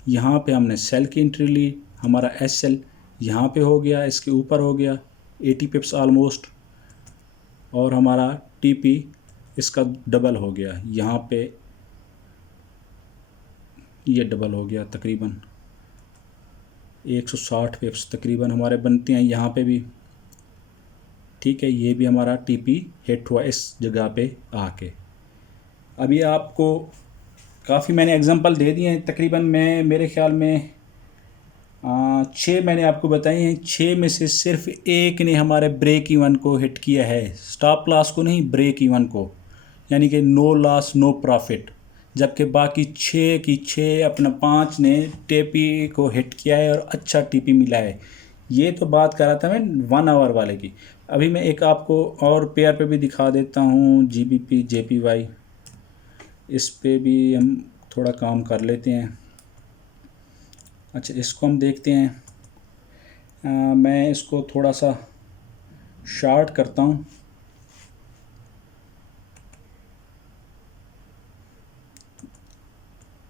यहाँ पे हमने सेल की एंट्री ली। हमारा एसएल यहाँ पे हो गया, इसके ऊपर हो गया 80 पिप्स ऑलमोस्ट, और हमारा टीपी इसका डबल हो गया। यहाँ पे ये डबल हो गया, तकरीबन 160 पिप्स तकरीबन हमारे बनते हैं यहाँ पे भी। ठीक है, ये भी हमारा टीपी हिट हुआ इस जगह पे आके। अभी आपको काफ़ी मैंने एग्जांपल दे दिए हैं, तकरीबन मैं मेरे ख्याल में 6 मैंने आपको बताई हैं। 6 में से सिर्फ एक ने हमारे ब्रेक इवन को हिट किया है, स्टॉप लॉस को नहीं, ब्रेक इवन को, यानी कि नो लॉस नो प्रॉफिट। जबकि बाकी 6 की 6 अपना 5 ने टीपी को हिट किया है और अच्छा टीपी मिला है। ये तो बात कर रहा था मैं 1 आवर वाले की। अभी मैं एक आपको और पेयर पे भी दिखा देता हूँ, जीबीपी जेपीवाई। इस पे भी हम थोड़ा काम कर लेते हैं। अच्छा, इसको हम देखते हैं। मैं इसको थोड़ा सा शार्ट करता हूँ।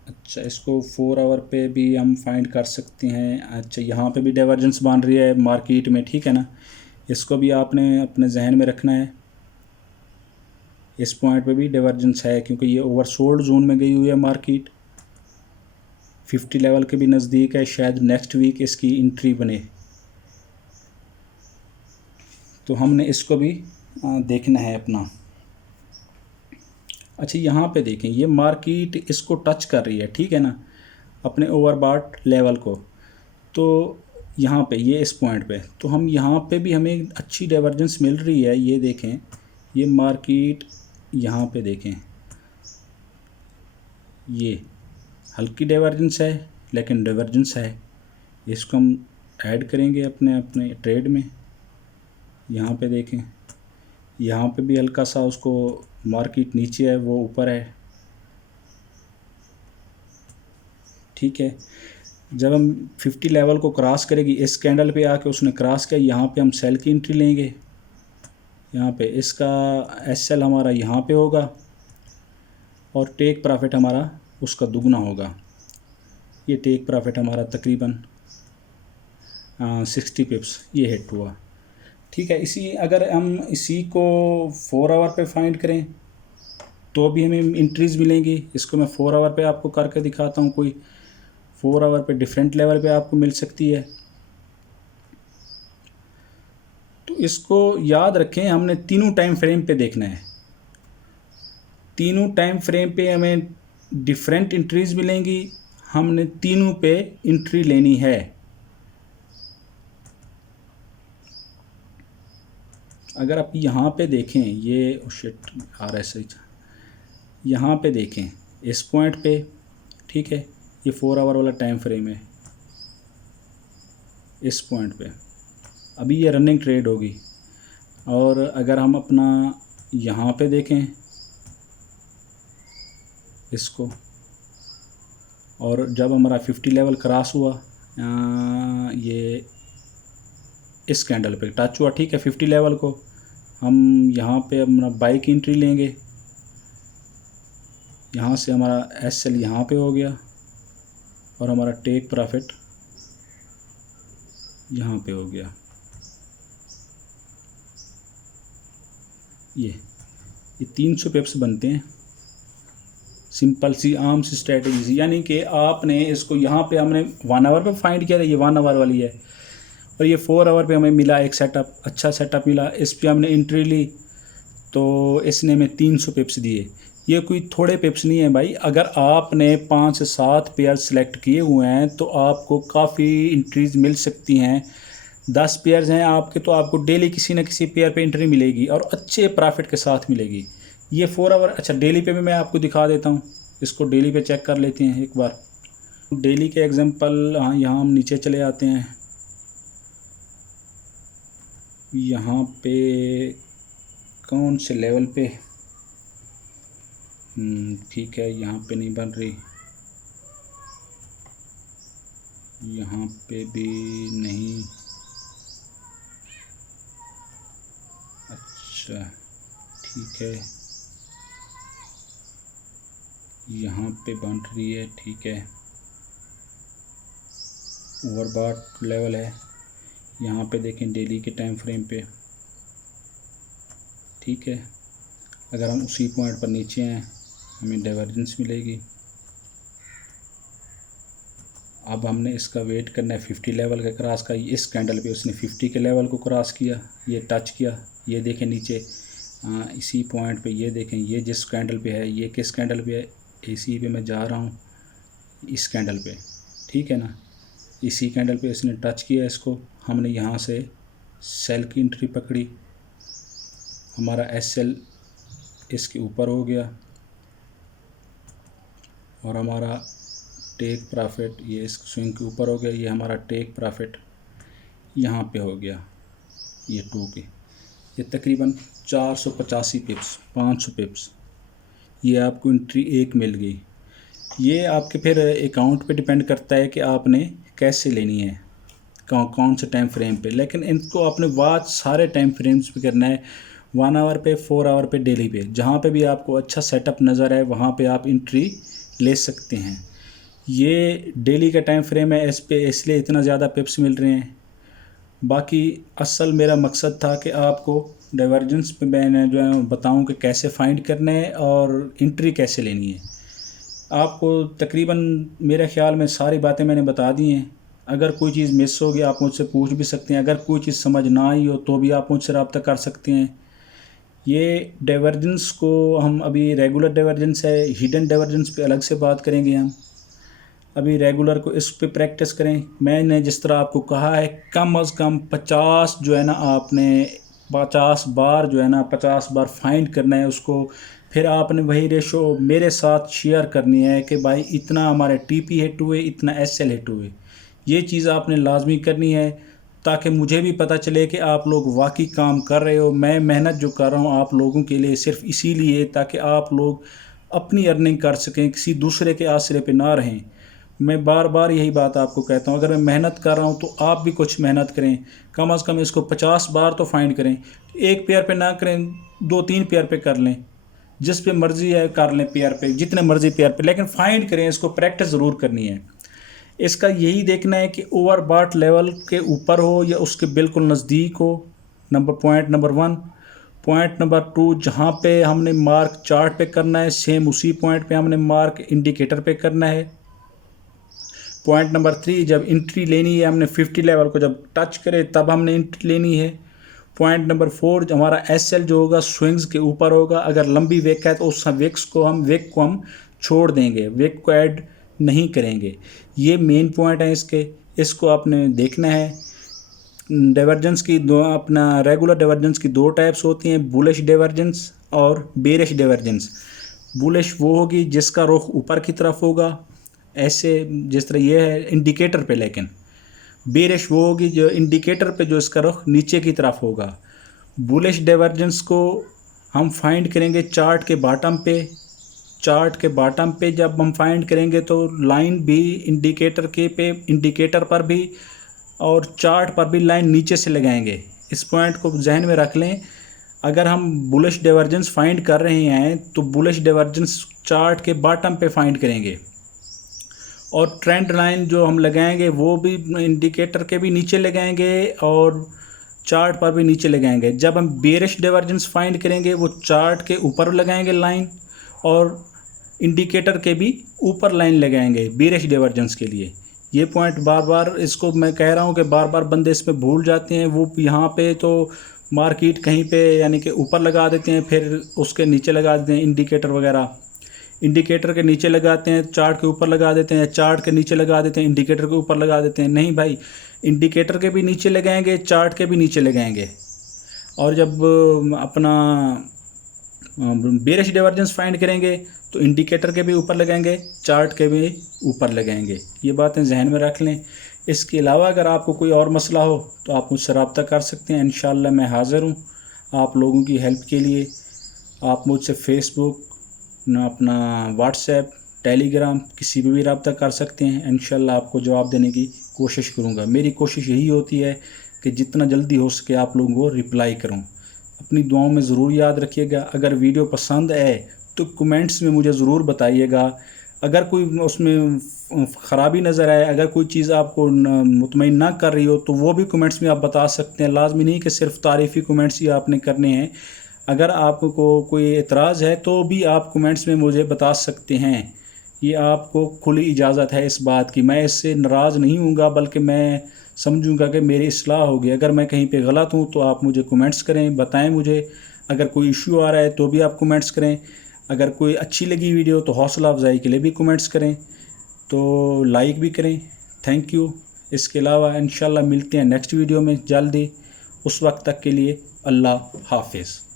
अच्छा, इसको 4 आवर पे भी हम फाइंड कर सकते हैं। अच्छा, यहाँ पे भी डाइवर्जेंस बन रही है मार्केट में, ठीक है ना, इसको भी आपने अपने जहन में रखना है। इस पॉइंट पे भी डाइवर्जेंस है, क्योंकि ये ओवरसोल्ड जोन में गई हुई है मार्केट। 50 लेवल के भी नज़दीक है, शायद नेक्स्ट वीक इसकी एंट्री बने। तो हमने इसको भी देखना है अपना। अच्छा, यहाँ पे देखें, ये मार्केट इसको टच कर रही है, ठीक है ना, अपने ओवरबॉट लेवल को। तो यहाँ पे ये इस पॉइंट पे, तो हम यहाँ पे भी हमें अच्छी डाइवर्जेंस मिल रही है। ये देखें, ये मार्केट यहाँ पे देखें, ये हल्की डाइवर्जेंस है लेकिन डाइवर्जेंस है। इसको हम ऐड करेंगे अपने अपने ट्रेड में। यहाँ पे देखें, यहाँ पे भी हल्का सा उसको, मार्केट नीचे है वो ऊपर है, ठीक है। जब हम 50 लेवल को क्रॉस करेगी, इस कैंडल पे आके उसने क्रॉस किया, यहाँ पे हम सेल की एंट्री लेंगे। यहाँ पे इसका SL हमारा यहाँ पे होगा और टेक प्रॉफिट हमारा उसका दुगना होगा। ये टेक प्रॉफिट हमारा तकरीबन 60 पिप्स ये हिट हुआ। ठीक है। अगर हम इसी को 4 आवर पे फाइंड करें तो भी हमें इंट्रीज मिलेंगी। इसको मैं 4 आवर पे आपको करके दिखाता हूँ। कोई 4 आवर पे डिफरेंट लेवल पे आपको मिल सकती है। तो इसको याद रखें, हमने तीनों टाइम फ्रेम पे देखना है। तीनों टाइम फ्रेम पे हमें डिफरेंट इंट्रीज मिलेंगी, हमने तीनों पे इंट्री लेनी है। अगर आप यहाँ पे देखें, ये शिट RSI यहाँ पे देखें इस पॉइंट पे, ठीक है, ये 4 आवर वाला टाइम फ्रेम है। इस पॉइंट पे अभी ये रनिंग ट्रेड होगी। और अगर हम अपना यहाँ पे देखें इसको, और जब हमारा 50 लेवल क्रॉस हुआ, ये इस कैंडल पे टच हुआ, ठीक है, 50 लेवल को, हम यहाँ पे अपना बाई की एंट्री लेंगे। यहाँ से हमारा SL यहाँ पे हो गया और हमारा टेक प्रॉफिट यहाँ पे हो गया। ये 300 पिप्स बनते हैं। सिंपल सी आम सी स्ट्रेटजी सी, यानी कि आपने इसको यहाँ पे हमने 1 आवर पे फाइंड किया था, ये 1 आवर वाली है, और ये 4 आवर पे हमें मिला एक सेटअप, अच्छा सेटअप मिला। इस पे हमने एंट्री ली तो इसने हमें 300 पिप्स दिए। ये कोई थोड़े पिप्स नहीं है भाई। अगर आपने 5 से 7 पेयर सेलेक्ट किए हुए हैं तो आपको काफ़ी एंट्रीज मिल सकती हैं। 10 पेयर्स हैं आपके तो आपको डेली किसी न किसी पेयर पे एंट्री मिलेगी और अच्छे प्रॉफिट के साथ मिलेगी। ये 4 आवर, अच्छा डेली पे भी मैं आपको दिखा देता हूँ। इसको डेली पे चेक कर लेते हैं एक बार। डेली के एग्जांपल, हाँ, यहाँ हम नीचे चले आते हैं। यहाँ पे कौन से लेवल पे, ठीक है, यहाँ पे नहीं बन रही, यहाँ पे भी नहीं, अच्छा ठीक है, यहाँ पे बन रही है, ठीक है, ओवरबॉट लेवल है। यहाँ पे देखें डेली के टाइम फ्रेम पे, ठीक है। अगर हम उसी पॉइंट पर नीचे हैं हमें डाइवर्जेंस मिलेगी। अब हमने इसका वेट करना है 50 लेवल का क्रॉस का। इस कैंडल पे उसने 50 के लेवल को क्रॉस किया, ये टच किया, ये देखें नीचे इसी पॉइंट पे, ये देखें ये जिस कैंडल पे है, ये किस कैंडल पे है, इसी पे मैं जा रहा हूँ, इस कैंडल पे, ठीक है ना। इसी कैंडल पे इसने टच किया इसको, हमने यहाँ से सेल की एंट्री पकड़ी, हमारा SL इसके ऊपर हो गया और हमारा टेक प्रॉफिट ये इस स्विंग के ऊपर हो गया। ये हमारा टेक प्रॉफिट यहाँ पे हो गया, ये 2 के, ये तकरीबन 485 पिप्स, 500 पिप्स, ये आपको एंट्री एक मिल गई। ये आपके फिर अकाउंट पे डिपेंड करता है कि आपने कैसे लेनी है, कौन से टाइम फ्रेम पे, लेकिन इनको आपने वॉच सारे टाइम फ्रेम्स पे करना है, 1 आवर पे, 4 आवर पे, डेली पे, जहाँ पे भी आपको अच्छा सेटअप नज़र आए वहाँ पे आप एंट्री ले सकते हैं। ये डेली का टाइम फ्रेम है, इस पे इसलिए इतना ज़्यादा पिप्स मिल रहे हैं। बाकी असल मेरा मकसद था कि आपको डाइवर्जेंस पे मैंने जो है बताऊँ कि कैसे फाइंड करना है और एंट्री कैसे लेनी है। आपको तकरीबन मेरे ख़्याल में सारी बातें मैंने बता दी हैं। अगर कोई चीज़ मिस होगी आप मुझसे पूछ भी सकते हैं। अगर कोई चीज़ समझ ना आई हो तो भी आप मुझसे रब्ता कर सकते हैं। ये डाइवर्जेंस को हम अभी रेगुलर डाइवर्जेंस है, हिडन डाइवर्जेंस पे अलग से बात करेंगे हम। अभी रेगुलर को इस पे प्रैक्टिस करें। मैंने जिस तरह आपको कहा है कम अज़ कम 50 जो है ना, आपने 50 बार जो है ना 50 बार फाइंड करना है उसको। फिर आपने वही रेशो मेरे साथ शेयर करनी है कि भाई इतना हमारे TP हिट हुए, इतना SL हिट हुए। ये चीज़ आपने लाजमी करनी है ताकि मुझे भी पता चले कि आप लोग वाकई काम कर रहे हो। मैं मेहनत जो कर रहा हूँ आप लोगों के लिए सिर्फ इसीलिए ताकि आप लोग अपनी अर्निंग कर सकें, किसी दूसरे के आसरे पे ना रहें। मैं बार बार यही बात आपको कहता हूँ, अगर मैं मेहनत कर रहा हूँ तो आप भी कुछ मेहनत करें, कम से कम इसको 50 बार तो फाइंड करें। एक पेयर पे ना करें, 2-3 पेयर पे कर लें, जिस पे मर्जी है कर लें, पेयर पे जितने मर्जी पेयर पे, लेकिन फाइंड करें, इसको प्रैक्टिस ज़रूर करनी है। इसका यही देखना है कि ओवरबॉट लेवल के ऊपर हो या उसके बिल्कुल नज़दीक हो, पॉइंट नंबर 1। पॉइंट नंबर 2, जहाँ पे हमने मार्क चार्ट पे करना है, सेम उसी पॉइंट पे हमने मार्क इंडिकेटर पे करना है। पॉइंट नंबर 3, जब एंट्री लेनी है हमने 50 लेवल को जब टच करे तब हमने एंट्री लेनी है। पॉइंट नंबर 4, हमारा SL जो होगा स्विंग्स के ऊपर होगा, अगर लंबी वेक है तो उस वेक को हम छोड़ देंगे, वेक को ऐड नहीं करेंगे। ये मेन पॉइंट है इसके, इसको आपने देखना है। डाइवर्जेंस की दो, अपना रेगुलर डाइवर्जेंस की 2 टाइप्स होती हैं, बुलिश डाइवर्जेंस और बेरिश डाइवर्जेंस। बुलिश वो होगी जिसका रुख ऊपर की तरफ होगा, ऐसे जिस तरह ये है इंडिकेटर पे, लेकिन बेरिश वो होगी जो इंडिकेटर पे जो इसका रुख नीचे की तरफ होगा। बुलिश डाइवर्जेंस को हम फाइंड करेंगे चार्ट के बॉटम पे। चार्ट के बॉटम पे जब हम फाइंड करेंगे तो लाइन भी इंडिकेटर पर भी और चार्ट पर भी लाइन नीचे से लगाएंगे। इस पॉइंट को जहन में रख लें। अगर हम बुलिश डाइवर्जेंस फाइंड कर रहे हैं तो बुलिश डाइवर्जेंस चार्ट के बॉटम पे फाइंड करेंगे, और ट्रेंड लाइन जो हम लगाएंगे वो भी इंडिकेटर के भी नीचे लगाएंगे और चार्ट पर भी नीचे लगाएंगे। जब हम बेरिश डाइवर्जेंस फाइंड करेंगे वो चार्ट के ऊपर लगाएंगे लाइन और इंडिकेटर के भी ऊपर लाइन लगाएंगे बेरिश डाइवर्जेंस के लिए। ये पॉइंट बार बार इसको मैं कह रहा हूँ कि बार बार बंदे इसमें भूल जाते हैं। वो यहाँ पे तो मार्केट कहीं पे यानी कि ऊपर लगा देते हैं, फिर उसके नीचे लगा देते हैं इंडिकेटर वगैरह। इंडिकेटर के नीचे लगाते हैं, चार्ट के ऊपर लगा देते हैं, चार्ट के नीचे लगा देते हैं, इंडिकेटर के ऊपर लगा देते हैं। नहीं भाई, इंडिकेटर के भी नीचे लगाएंगे, चार्ट के भी नीचे लगाएंगे। और जब अपना बेरिश डाइवर्जेंस फाइंड करेंगे तो इंडिकेटर के भी ऊपर लगाएंगे, चार्ट के भी ऊपर लगाएंगे। ये बातें जहन में रख लें। इसके अलावा अगर आपको कोई और मसला हो तो आप मुझसे रब्ता कर सकते हैं। इंशाअल्लाह मैं हाज़िर हूँ आप लोगों की हेल्प के लिए। आप मुझसे फेसबुक, अपना व्हाट्सएप, टेलीग्राम किसी पे भी रब्ता कर सकते हैं। इंशाअल्लाह आपको जवाब देने की कोशिश करूँगा। मेरी कोशिश यही होती है कि जितना जल्दी हो सके आप लोगों को रिप्लाई करूँ। अपनी दुआओं में ज़रूर याद रखिएगा। अगर वीडियो पसंद आए तो कमेंट्स में मुझे ज़रूर बताइएगा। अगर कोई उसमें ख़राबी नज़र आए, अगर कोई चीज़ आपको मुतमईन ना कर रही हो तो वो भी कमेंट्स में आप बता सकते हैं। लाजमी नहीं कि सिर्फ तारीफ़ी कमेंट्स ही आपने करने हैं। अगर आपको कोई एतराज़ है तो भी आप कमेंट्स में मुझे बता सकते हैं। ये आपको खुली इजाज़त है इस बात की। मैं इससे नाराज़ नहीं हूँगा, बल्कि मैं समझूंगा कि मेरी इस्लाह होगी। अगर मैं कहीं पे गलत हूँ तो आप मुझे कमेंट्स करें, बताएं मुझे। अगर कोई इशू आ रहा है तो भी आप कमेंट्स करें। अगर कोई अच्छी लगी वीडियो तो हौसला अफजाई के लिए भी कमेंट्स करें, तो लाइक भी करें। Thank you. इसके अलावा इंशाल्लाह मिलते हैं नेक्स्ट वीडियो में जल्दी। उस वक्त तक के लिए अल्लाह हाफिज़।